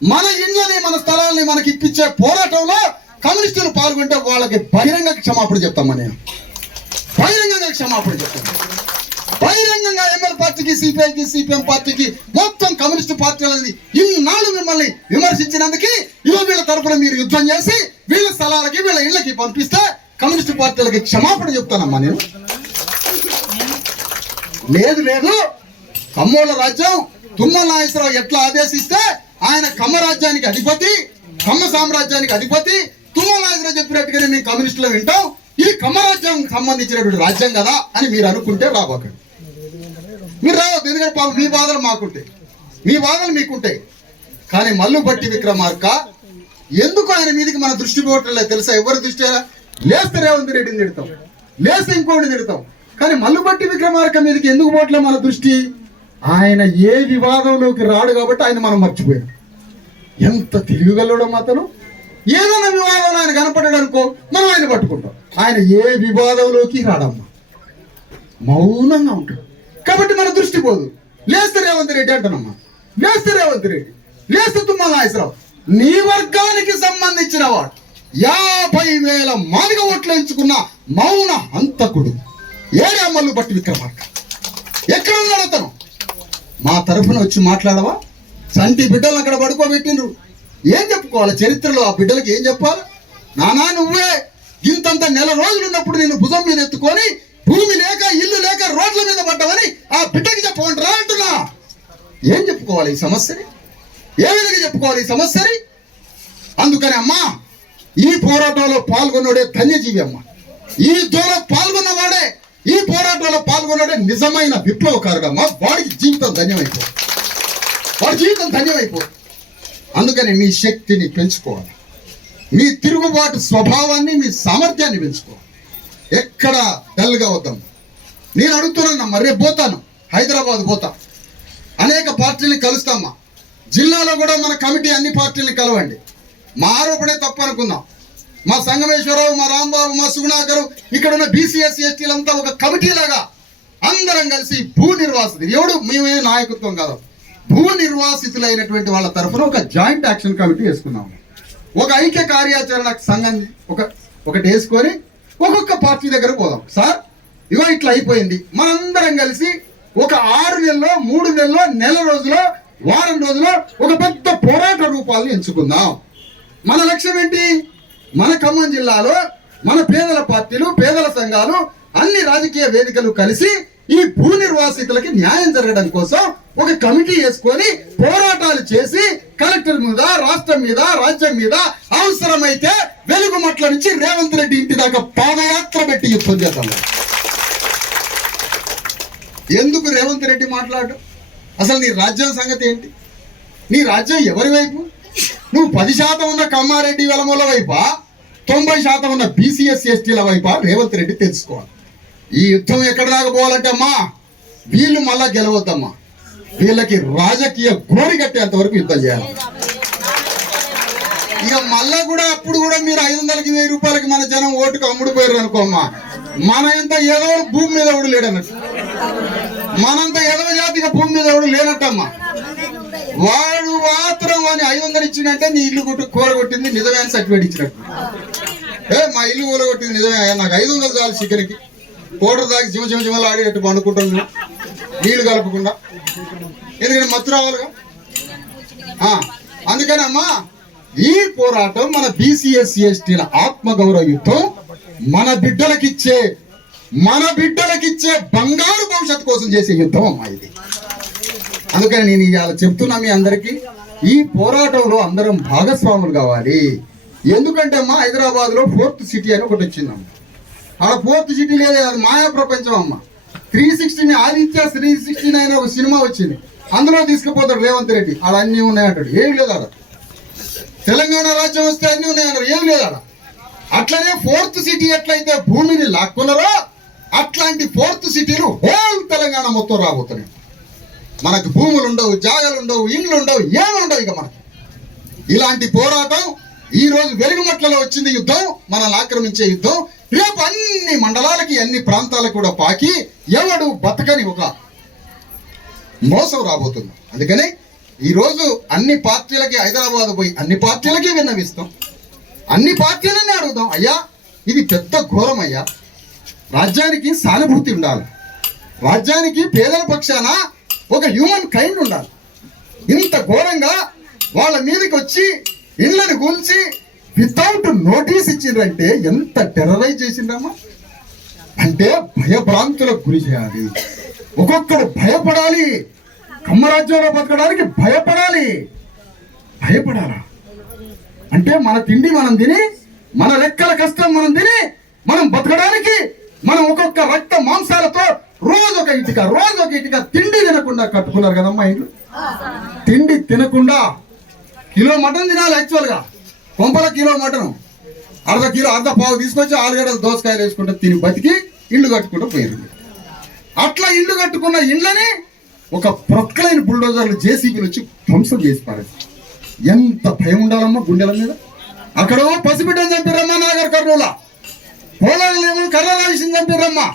మన ఇళ్ళని, మన స్థలాల్ని మనకి ఇప్పించే పోరాటంలో కమ్యూనిస్టులు పాల్గొంటే వాళ్ళకి బహిరంగ క్షమాపణ చెప్తామా. నేను బహిరంగంగా క్షమాపణ చెప్తాను. బహిరంగంగా ఎంఎల్ పార్టీకి, సిపిఐకి, సిపిఎం పార్టీకి, మొత్తం కమ్యూనిస్టు పార్టీలని ఇన్నాళ్ళు మిమ్మల్ని విమర్శించినందుకు ఇవాళ వీళ్ళ తరఫున మీరు యుద్ధం చేసి వీళ్ళ స్థలాలకి, వీళ్ళ ఇళ్ళకి పంపిస్తే కమ్యూనిస్టు పార్టీలకి క్షమాపణ చెప్తానమ్మా నేను. లేదు, కమ్మోళ్ళ రాజ్యం తుమ్మల నాగేశ్వరరావు ఎట్లా ఆదేశిస్తే ఆయన కమ్మ రాజ్యానికి అధిపతి, కమ్మ సామ్రాజ్యానికి అధిపతి. తుమ్మల నాగేశ్వరరావు చెప్పినట్టుగానే మేము కమ్యూనిస్టులు వింటాం, ఇది కమ్మ రాజ్యం సంబంధించినటువంటి రాజ్యం కదా అని మీరు అనుకుంటే రాబోకండి. మీరు రావద్దు, ఎందుకంటే పాపం మీ బాధలు మాకుంటాయి, మీ బాధలు మీకుంటాయి. కానీ మల్లు బట్టి విక్రమార్క ఎందుకు ఆయన మీదకి మన దృష్టి పోవట్లేదు తెలుసా? ఎవరి దృష్టి? లేస్తే రేవంత్ రెడ్డిని తిడతాం, లేస్తే ఇంకోటిని తిడతాం. కానీ మల్లు బట్టి విక్రమార్క మీదకి ఎందుకు పోవట్లేదు మన దృష్టి? ఆయన ఏ వివాదంలోకి రాడు కాబట్టి ఆయన మనం మర్చిపోయాం. ఎంత తెలివిగలడం అతను, ఏదైనా వివాదంలో ఆయన కనపడ్డాడు అనుకో, మనం ఆయన పట్టుకుంటాం. ఆయన ఏ వివాదంలోకి రాడమ్మా, మౌనంగా ఉంటాడు. కాబట్టి మన దృష్టి పోదు. లేస్తే రేవంత్ రెడ్డి అంటానమ్మా, లేస్తే రేవంత్ రెడ్డి, లేస్తే తుమ్మల నాగేశ్వరరావు, నీ వర్గానికి సంబంధించిన వాడు 50,000 మాదిగ ఓట్లు ఎంచుకున్న మౌన హంతకుడు ఏడే అమ్మలు బట్టి విక్రమార్క. ఎక్కడ ఉన్నాడు అతను? మా తరఫున వచ్చి మాట్లాడవా? సంటి బిడ్డలను అక్కడ పడుకోబెట్టిండ్రు. ఏం చెప్పుకోవాలి చరిత్రలో? ఆ బిడ్డలకి ఏం చెప్పాలి? నానా నువ్వే ఇంతంత నెల రోజులు ఉన్నప్పుడు నేను భుజం మీద ఎత్తుకొని భూమి లేక ఇల్లు లేక రోడ్ల మీద పడ్డావని ఆ బిడ్డకి చెప్పమంటారా అంటున్నా. ఏం చెప్పుకోవాలి ఈ సమస్యని? ఏ విధంగా చెప్పుకోవాలి ఈ సమస్యని? అందుకని అమ్మా, ఈ పోరాటంలో పాల్గొన్నాడే ధన్యజీవి అమ్మ. ఈ యుద్ధంలో పాల్గొన్నవాడే, ఈ పోరాటంలో పాల్గొన్నాడే నిజమైన విప్లవకారుడమ్మా. వాడికి జీవితం ధన్యమైపో, వాడి జీవితం ధన్యమైపో. అందుకని మీ శక్తిని పెంచుకోవాలి, మీ తిరుగుబాటు స్వభావాన్ని, మీ సామర్థ్యాన్ని పెంచుకోవాలి. ఎక్కడ డల్గా వద్దాం. నేను అడుగుతున్నానమ్మా, రేపు పోతాను, హైదరాబాద్ పోతా, అనేక పార్టీలని కలుస్తామ్మా. జిల్లాలో కూడా మన కమిటీ అన్ని పార్టీలని కలవండి. మా ఆరోపణే తప్పు అనుకుందాం. మా సంగమేశ్వరరావు, మా రాంబాబు, మా సుగుణాకరు, ఇక్కడ ఉన్న బీసీఎస్ ఎస్టీలంతా ఒక కమిటీ లాగా అందరం కలిసి భూ నిర్వాసితులు, ఎవడు మేమే నాయకత్వం కాదు, భూ నిర్వాసితులైనటువంటి వాళ్ళ తరఫున ఒక జాయింట్ యాక్షన్ కమిటీ వేసుకున్నాము. ఒక ఐక్య కార్యాచరణ సంఘం ఒకటి వేసుకొని ఒక్కొక్క పార్టీ దగ్గర పోదాం. సార్ ఇగో ఇట్లా అయిపోయింది, మనందరం కలిసి ఒక 6 నెలలో, 3 నెలలో, నెల రోజులో, వారం రోజులో ఒక పెద్ద పోరాట రూపాలను ఎంచుకుందాం. మన లక్ష్యం ఏంటి? మన ఖమ్మం జిల్లాలో మన పేదల పార్టీలు, పేదల సంఘాలు, అన్ని రాజకీయ వేదికలు కలిసి ఈ భూ నిర్వాసితులకి న్యాయం జరగడం కోసం ఒక కమిటీ వేసుకొని పోరాటాలు చేసి కలెక్టర్ మీద, రాష్ట్రం మీద, రాజ్యం మీద, అవసరమైతే వెలుగుమట్ల నుంచి రేవంత్ రెడ్డి ఇంటి దాకా పాదయాత్ర పెట్టి యుద్ధం చేద్దాం. ఎందుకు రేవంత్ రెడ్డి మాట్లాడు? అసలు నీ రాజ్యం సంగతి ఏంటి? నీ రాజ్యం ఎవరి వైపు? నువ్వు 10% ఉన్న కమ్మారెడ్డి వెలమూల వైపా, 90% ఉన్న బీసీఎస్ ఎస్టీల వైపా? రేవంత్ రెడ్డి తెలుసుకోవాలి. ఈ యుద్ధం ఎక్కడ దాకా పోవాలంటే అమ్మా, వీళ్ళు మళ్ళా గెలవద్దమ్మా. వీళ్ళకి రాజకీయ గోరి కట్టేంత వరకు యుద్ధం చేయాలి. ఇక మళ్ళా కూడా అప్పుడు కూడా మీరు 500కి 1000 రూపాయలకి మన జనం ఓటుకు అమ్ముడుపోయారు అనుకోమ్మా, మన ఎంత ఏదో భూమి మీద ఎవడు లేడన్నట్టు, మనంత ఏదో జాతిగా భూమి మీద ఎవడు లేనట్టమ్మా. వాడు మాత్రం అని 500 ఇచ్చిందంటే నీ ఇల్లు కూలగొట్టింది నిజమే అని సర్టిఫికేట్ ఇచ్చినట్టు. మా ఇల్లు కూలగొట్టింది నిజమే, నాకు 500 చాలు చికెన్కి, పౌడర్ తాగి జిమలు ఆడేటట్టు పండుకుంటాను నీళ్లు కలపకుండా, ఎందుకంటే మత్తు రావాలిగా. అందుకని అమ్మా, ఈ పోరాటం మన బీసీఎస్ ఎస్టీల ఆత్మగౌరవ యుద్ధం, మన బిడ్డలకిచ్చే బంగారు భవిష్యత్తు కోసం చేసే యుద్ధం అమ్మా ఇది. అందుకని నేను ఇవాళ చెప్తున్నా మీ అందరికీ, ఈ పోరాటంలో అందరం భాగస్వాములు కావాలి. ఎందుకంటే అమ్మా, హైదరాబాద్ లో 4th సిటీ అని ఒకటి వచ్చిందమ్మా. ఆడ 4th సిటీ లేదు, అది మాయా ప్రపంచం అమ్మ. 360 ఆదిత్య 369 ఒక సినిమా వచ్చింది, అందులో తీసుకుపోతాడు రేవంత్ రెడ్డి. ఆడ అన్నీ ఉన్నాయంటాడు, ఏమి లేదు ఆడ. తెలంగాణ రాజ్యం వస్తే అన్నీ ఉన్నాయంటారు, ఏమి లేదు ఆడ. అట్లనే 4th సిటీ ఎట్లయితే భూమిని లాక్కున్నారో అట్లాంటి 4th సిటీలు హోల్ తెలంగాణ మొత్తం రాబోతున్నాయి. మనకు భూములు ఉండవు, జాగాలు ఉండవు, ఇండ్లు ఉండవు, ఏమి ఉండవు ఇక మనకి. ఇలాంటి పోరాటం ఈ రోజు వెలుగుమట్లలో వచ్చింది యుద్ధం, మనల్ని ఆక్రమించే యుద్ధం. రేపు అన్ని మండలాలకి, అన్ని ప్రాంతాలకు కూడా పాకి ఎవడు బతకని ఒక మోసం రాబోతుంది. అందుకని ఈరోజు అన్ని పార్టీలకి, హైదరాబాద్ పోయి అన్ని పార్టీలకి విన్నవిస్తాం, అన్ని పార్టీలనే అడుగుదాం, అయ్యా ఇది పెద్ద ఘోరం అయ్యా, రాజ్యానికి సానుభూతి ఉండాలి, రాజ్యానికి పేదల పక్షాన ఒక హ్యూమన్ కైండ్ ఉండాలి. ఇంత ఘోరంగా వాళ్ళ మీదకి వచ్చి ఇళ్ళని కూల్చి వితౌట్ నోటీస్ ఇచ్చిండ్రంటే ఎంత టెర్రరైజ్ చేసిండ్రమ్మా. అంటే భయభ్రాంతులకు గురి చేయాలి, ఒక్కొక్కరు భయపడాలి, కమ్మరాజ్యంలో బతకడానికి భయపడాలా అంటే మన తిండి మనం తిని, మన లెక్కల కష్టం మనం తిని, మనం బతకడానికి మనం ఒక్కొక్క రక్త మాంసాలతో రోజు ఒక ఇటుక తిండి తినకుండా కట్టుకున్నారు కదమ్మా ఇంట్లో. తిండి తినకుండా కిలో మటన్ తినాలి యాక్చువల్గా, కొంపల కిలో మటన్, అర్ధ పావు తీసుకొచ్చి 6 గంటలు దోసకాయలు వేసుకుంటే తిని బతికి ఇల్లు కట్టుకుంటూ పోయింది. అట్లా ఇల్లు కట్టుకున్న ఇళ్ళని ఒక ప్రొక్కలైన బుల్డోజర్లు, జేసీబీలు వచ్చి ధ్వంసం చేసి పారేది. ఎంత భయం ఉండాలమ్మా గుండెల మీద. అక్కడ పసిబిడ్డని చంపిరమ్మా నాగర్ కర్నూల, పోలాలేమో కర్రలాసిని చంపిరమ్మా,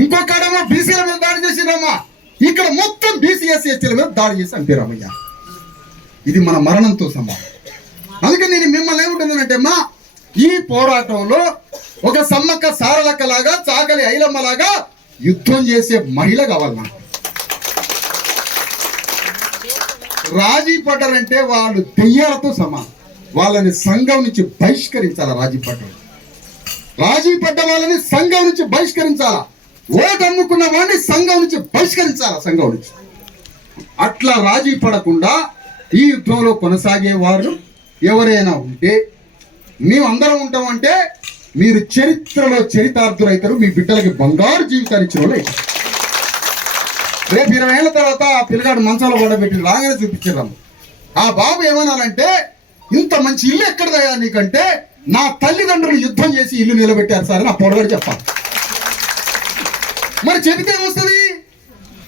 ఇంకొకడేమో బీసీల మీద దాడి చేసిరమ్మా, ఇక్కడ మొత్తం బీసీ ఎస్సీ ఎస్టీల మీద దాడి చేసి చంపిరమ్మయ్యా. ఇది మన మరణంతో సమానం. అందుకే నేను మిమ్మల్ని ఏముంటుందంటే అమ్మా, ఈ పోరాటంలో ఒక సమ్మక్క సారలక్కలాగా చాకలి ఐలమ్మలాగా యుద్ధం చేసే మహిళ కావాలి నాకు. రాజీ పడ్డారంటే వాళ్ళు దెయ్యాలతో సమానం. వాళ్ళని సంఘం నుంచి బహిష్కరించాలా. రాజీ పడ్డ వాళ్ళని సంఘం నుంచి బహిష్కరించాలా. ఓటు అమ్ముకున్న వాడిని సంఘం నుంచి బహిష్కరించాలా. సంఘం నుంచి అట్లా రాజీ పడకుండా ఈ యుద్ధంలో కొనసాగేవారు ఎవరైనా ఉంటే మేము అందరం ఉంటామంటే మీరు చరిత్రలో చరితార్థులు అవుతారు. మీ బిడ్డలకి బంగారు జీవితాన్ని ఇచ్చిన వాళ్ళు అవుతారు. రేపు 20 ఏళ్ళ తర్వాత ఆ పిల్లగాడు మంచాలు పడబెట్టి రాగానే చూపించాము. ఆ బాబు ఏమన్నానంటే, ఇంత మంచి ఇల్లు ఎక్కడదయ్యా నీకంటే, నా తల్లిదండ్రులు యుద్ధం చేసి ఇల్లు నిలబెట్టారు సార్ నా పొడగడు చెప్పాలి. మరి చెబితే ఏమొస్తుంది?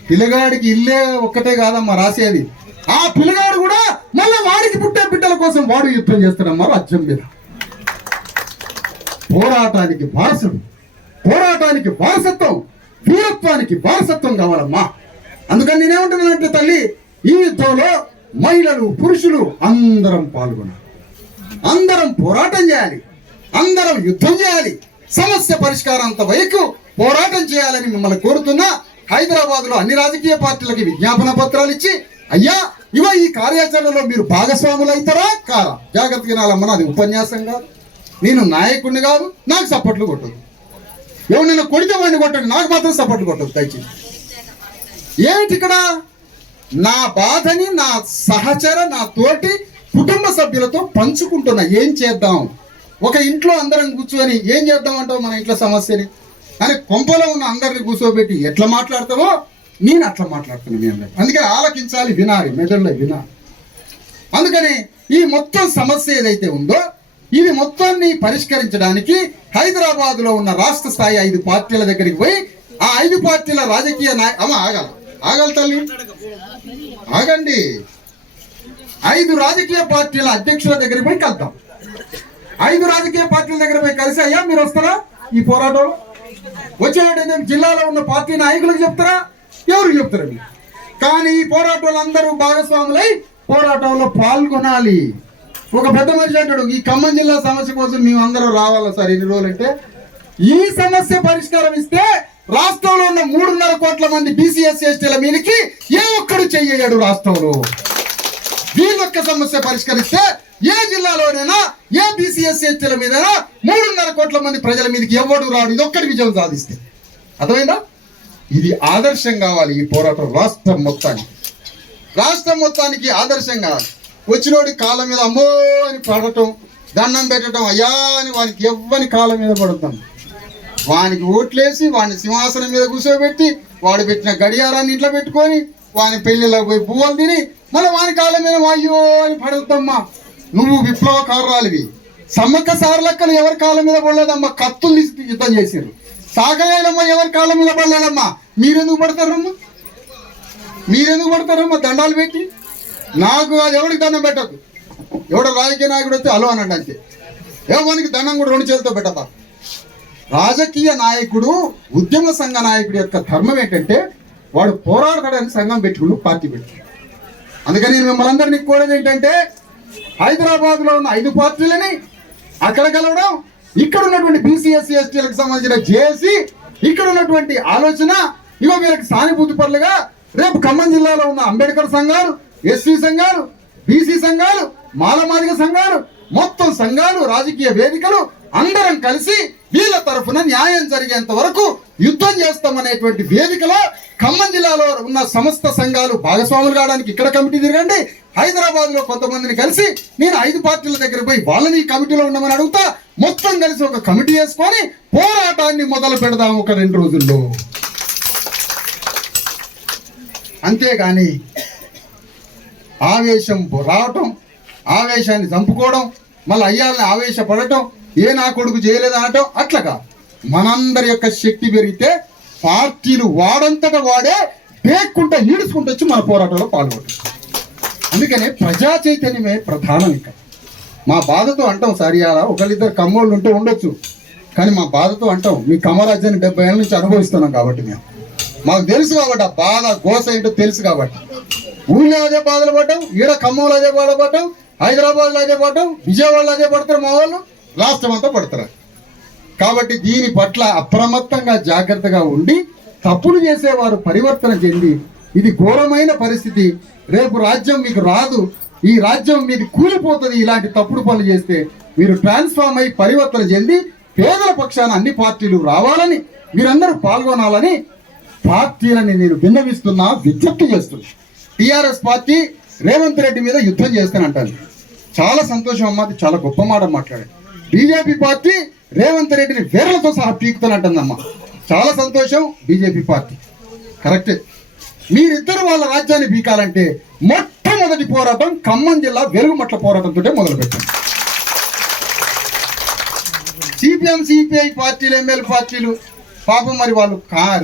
పిల్లగాడికి ఇల్లే ఒక్కటే కాదమ్మా రాసేది. ఆ పిల్లగాడు కూడా మళ్ళీ వాడికి పుట్టే బిడ్డల కోసం వాడు యుద్ధం చేస్తాడమ్మా రాజ్యం మీద. పోరాటానికి వారసుడు, పోరాటానికి వారసత్వం, వీరత్వానికి వారసత్వం కావాలమ్మా. అందుకని నేనేమంటున్నానంటే తల్లి, ఈ యుద్ధంలో మహిళలు పురుషులు అందరం పాల్గొనాలి, అందరం పోరాటం చేయాలి, అందరం యుద్ధం చేయాలి, సమస్య పరిష్కారాంత వరకు పోరాటం చేయాలని మిమ్మల్ని కోరుతున్నా. హైదరాబాద్ లో అన్ని రాజకీయ పార్టీలకి విజ్ఞాపన పత్రాలు ఇచ్చి, అయ్యా ఇవో ఈ కార్యాచరణలో మీరు భాగస్వాములు అవుతారా కారా జాగ్రత్తగా వినాలమ్మా. అది ఉపన్యాసం కాదు, నేను నాయకుడిని కాదు, నాకు సపోర్ట్లు కొట్టదు. ఎవరినైనా కొడితే వాడిని కొట్టండి, నాకు మాత్రం సపోర్ట్లు కొట్టదు దయచేసి. ఏమిటి ఇక్కడ నా బాధని నా సహచర నా తోటి కుటుంబ సభ్యులతో పంచుకుంటున్నా. ఏం చేద్దాం, ఒక ఇంట్లో అందరం కూర్చొని ఏం చేద్దాం అంటావు మన ఇంట్లో సమస్యని అని కొంపలో ఉన్న అందరిని కూర్చోబెట్టి ఎట్లా మాట్లాడతావో నేను అట్లా మాట్లాడుతున్నాను మీ అందరూ. అందుకని ఆలకించాలి, వినాలి, మెదడులో వినాలి. అందుకని ఈ మొత్తం సమస్య ఏదైతే ఉందో ఇది మొత్తాన్ని పరిష్కరించడానికి హైదరాబాద్ లో ఉన్న రాష్ట్ర స్థాయి 5 పార్టీల దగ్గరికి పోయి ఆ 5 పార్టీల రాజకీయ ఆగాలి తల్లి ఆగండి. 5 రాజకీయ పార్టీల అధ్యక్షుల దగ్గరికి పోయి కలుద్దాం. 5 రాజకీయ పార్టీల దగ్గర పోయి కలిసి, అయ్యా మీరు వస్తారా ఈ పోరాటంలో? వచ్చేటైతే జిల్లాలో ఉన్న పార్టీ నాయకులకు చెప్తారా? ఎవరికి చెప్తారా? కానీ ఈ పోరాటంలో అందరూ భాగస్వాములై పోరాటంలో పాల్గొనాలి. ఒక పెద్ద మనిషి అంటాడు, ఈ ఖమ్మం జిల్లా సమస్య కోసం మేము అందరం రావాలా సార్ ఎన్ని రోజులు అంటే, ఈ సమస్య పరిష్కారం ఇస్తే రాష్ట్రంలో ఉన్న 3.5 కోట్ల మంది బీసీ ఎస్సీ ఎస్టీల మీదకి ఏ ఒక్కడు చెయ్యడు. రాష్ట్రంలో వీళ్ళొక్క సమస్య పరిష్కరిస్తే ఏ జిల్లాలోనైనా ఏ బీసీ ఎస్సీ ఎస్టీల మీదైనా 3.5 కోట్ల మంది ప్రజల మీదకి ఎవడు రాడు. ఇది ఒక్కటి విజయం సాధిస్తే అర్థమైందా? ఇది ఆదర్శం కావాలి. ఈ పోరాటం రాష్ట్రం మొత్తానికి ఆదర్శం కావాలి. వచ్చినోడి కాళ్ళ మీద అమ్మో అని పడటం, దండం పెట్టడం, అయ్యా అని వానికి ఎవ్వని కాళ్ళ మీద పడతాం, వానికి ఓట్లేసి వాడిని సింహాసనం మీద కూర్చోబెట్టి వాడు పెట్టిన గడియారాన్ని ఇంట్లో పెట్టుకొని వాని పెళ్లిలోకి పోయి పువ్వులు తిని మళ్ళీ వాని కాళ్ళ మీద అయ్యో అని పడుతామ్మా. నువ్వు విప్లవకారురాలివి. సమ్మక్క సారలక్కలు ఎవరి కాళ్ళ మీద పడలేదమ్మా, కత్తులు తీసి యుద్ధం చేసారు. సాగలేదమ్మా ఎవరి కాళ్ళ మీద పడలేదమ్మా. మీరెందుకు పడతారమ్మా దండాలు పెట్టి? నాకు అది ఎవరికి దండం పెట్టదు. ఎవడో రాజకీయ నాయకుడు వస్తే అలో అనండి అంతే. ఎవరికి దండం కూడా 2 చేతులతో పెట్టదా. రాజకీయ నాయకుడు, ఉద్యమ సంఘ నాయకుడి యొక్క ధర్మం ఏంటంటే వాడు పోరాడతాడని సంఘం పెట్టుకుని పార్టీ పెట్టుకుని. అందుకని నేను మిమ్మల్ని అందరినీ కోరేది ఏంటంటే, హైదరాబాద్ లో ఉన్న 5 పార్టీలని అక్కడ కలవడం, ఇక్కడ ఉన్నటువంటి బీసీ ఎస్సీ ఎస్టీలకు సంబంధించిన జేఏసీ, ఇక్కడ ఉన్నటువంటి ఆలోచన, ఇగో వీళ్ళకి సానుభూతి పరులుగా రేపు ఖమ్మం జిల్లాలో ఉన్న అంబేద్కర్ సంఘాలు, ఎస్సీ సంఘాలు, బీసీ సంఘాలు, మాలమాదిగ సంఘాలు, మొత్తం సంఘాలు, రాజకీయ వేదికలు అందరం కలిసి వీళ్ళ తరఫున న్యాయం జరిగేంత వరకు యుద్ధం చేస్తామనేటువంటి వేదికలో ఖమ్మం జిల్లాలో ఉన్న సమస్త సంఘాలు భాగస్వాములు కావడానికి ఇక్కడ కమిటీ తిరగండి. హైదరాబాద్ లో కొంతమందిని కలిసి నేను 5 పార్టీల దగ్గర పోయి వాళ్ళని ఈ కమిటీలో ఉండమని అడుగుతా. మొత్తం కలిసి ఒక కమిటీ వేసుకొని పోరాటాన్ని మొదలు పెడదాం ఒక 2 రోజుల్లో. అంతేగాని ఆవేశం రావటం, ఆవేశాన్ని చంపుకోవడం, మళ్ళీ అయ్యాలని ఆవేశపడటం, ఏ నా కొడుకు చేయలేదు అనటం అట్లగా. మనందరి యొక్క శక్తి పెరిగితే పార్టీలు వాడంతట వాడే పేక్కుంటా ఈడుచుకుంటూ వచ్చి మన పోరాటంలో పాల్గొంటాం. అందుకనే ప్రజా చైతన్యమే ప్రధానం. ఇక్కడ మా బాధతో అంటాం సరియాలా, ఒకళ్ళిద్దరు కమ్మోళ్ళు ఉంటే ఉండొచ్చు, కానీ మా బాధతో అంటాం. మీ కమ్మరాజ్యాన్ని 70 ఏళ్ళ నుంచి అనుభవిస్తున్నాం కాబట్టి మాకు తెలుసు కాబట్టి, ఆ బాధ గోస ఏంటో తెలుసు కాబట్టి. ఊళ్ళో అదే బాధలు పడ్డాం, ఈడ ఖమ్మంలో అదే బాధపడ్డాం, హైదరాబాద్లో అదే పడ్డాం, విజయవాడలో అదే పడతారు మా వాళ్ళు, రాష్ట్రం అంతా పడతారు. కాబట్టి దీని పట్ల అప్రమత్తంగా జాగ్రత్తగా ఉండి తప్పులు చేసేవారు పరివర్తన చెంది, ఇది ఘోరమైన పరిస్థితి, రేపు రాజ్యం మీకు రాదు, ఈ రాజ్యం మీది కూలిపోతుంది, ఇలాంటి తప్పుడు పనులు చేస్తే మీరు ట్రాన్స్ఫార్మ్ అయి పరివర్తన చెంది పేదల పక్షాన అన్ని పార్టీలు రావాలని, మీరందరూ పాల్గొనాలని పార్టీలని నేను విన్నవిస్తున్నా, విజ్ఞప్తి చేస్తున్నా. టీఆర్ఎస్ పార్టీ రేవంత్ రెడ్డి మీద యుద్ధం చేస్తానంటాను. చాలా సంతోషం అమ్మా, అది చాలా గొప్ప మాట మాట్లాడాడు. బీజేపీ పార్టీ రేవంత్ రెడ్డిని వేర్లతో సహా పీకుతానంటుందమ్మా, చాలా సంతోషం. బీజేపీ పార్టీ కరెక్టే. మీరిద్దరు వాళ్ళ రాజ్యాన్ని పీకాలంటే మొట్టమొదటి పోరాటం ఖమ్మం జిల్లా వెలుగుమట్ల పోరాటంతో మొదలుపెట్టాం. సిపిఎం సిపిఐ పార్టీలు, ఎమ్మెల్యే పార్టీలు పాపం మరి వాళ్ళు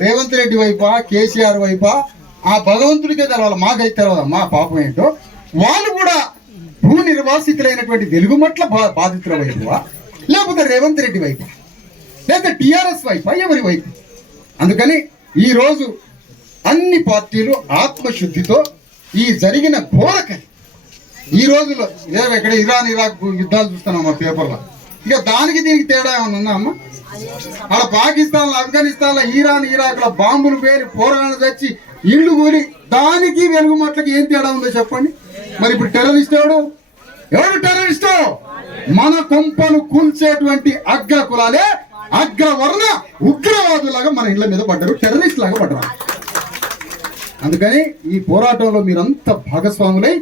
రేవంత్ రెడ్డి వైపా, కేసీఆర్ వైపా, ఆ భగవంతుడికే తెలవాలి, మాకైతే తెలవదు మా పాపం ఏంటో. వాళ్ళు కూడా భూ నిర్వాసితులైనటువంటి వెలుగుమట్ల బాధితుల వైపువా, లేకపోతే రేవంత్ రెడ్డి వైపు, లేదా టీఆర్ఎస్ వైపా, ఎవరి వైపు? అందుకని ఈరోజు అన్ని పార్టీలు ఆత్మశుద్ధితో ఈ జరిగిన ఘోరకని ఈ రోజుల్లో ఇక్కడ ఇరాన్ ఇరాక్ యుద్ధాలు చూస్తున్నాం మా పేపర్లో, ఇక దానికి దీనికి తేడా ఏమన్నా ఉందా అమ్మ? అక్కడ పాకిస్తాన్లో, ఆఫ్ఘనిస్తాన్లో, ఇరాన్ ఇరాక్లో బాంబులు పేరు పోరాటాలు తెచ్చి ఇల్లు కూలి, దానికి వెలుగుమట్లకి ఏం తేడా ఉందో చెప్పండి. మరి ఇప్పుడు టెర్రరిస్ట్ ఎవడు టెర్రరిస్టు? మన కొంపను కూల్చేటువంటి అగ్ర కులాలే అగ్రవర్ణ ఉగ్రవాదులాగా మన ఇళ్ల మీద పడ్డారు, టెర్రరిస్ట్ లాగా పడ్డారు. అందుకని ఈ పోరాటంలో మీరంతా భాగస్వాములై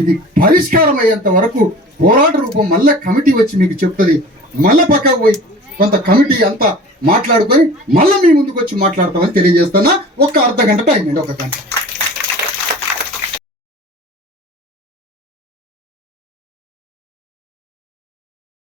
ఇది పరిష్కారం అయ్యేంత వరకు పోరాట రూపం మళ్ళా కమిటీ వచ్చి మీకు చెప్తుంది. మళ్ళా పక్కకు పోయి కొంత కమిటీ అంతా మాట్లాడుకొని మళ్ళీ మీ ముందుకు వచ్చి మాట్లాడతామని తెలియజేస్తున్నా. ఒక అర్ధ గంట టైం అండి, ఒక గంట.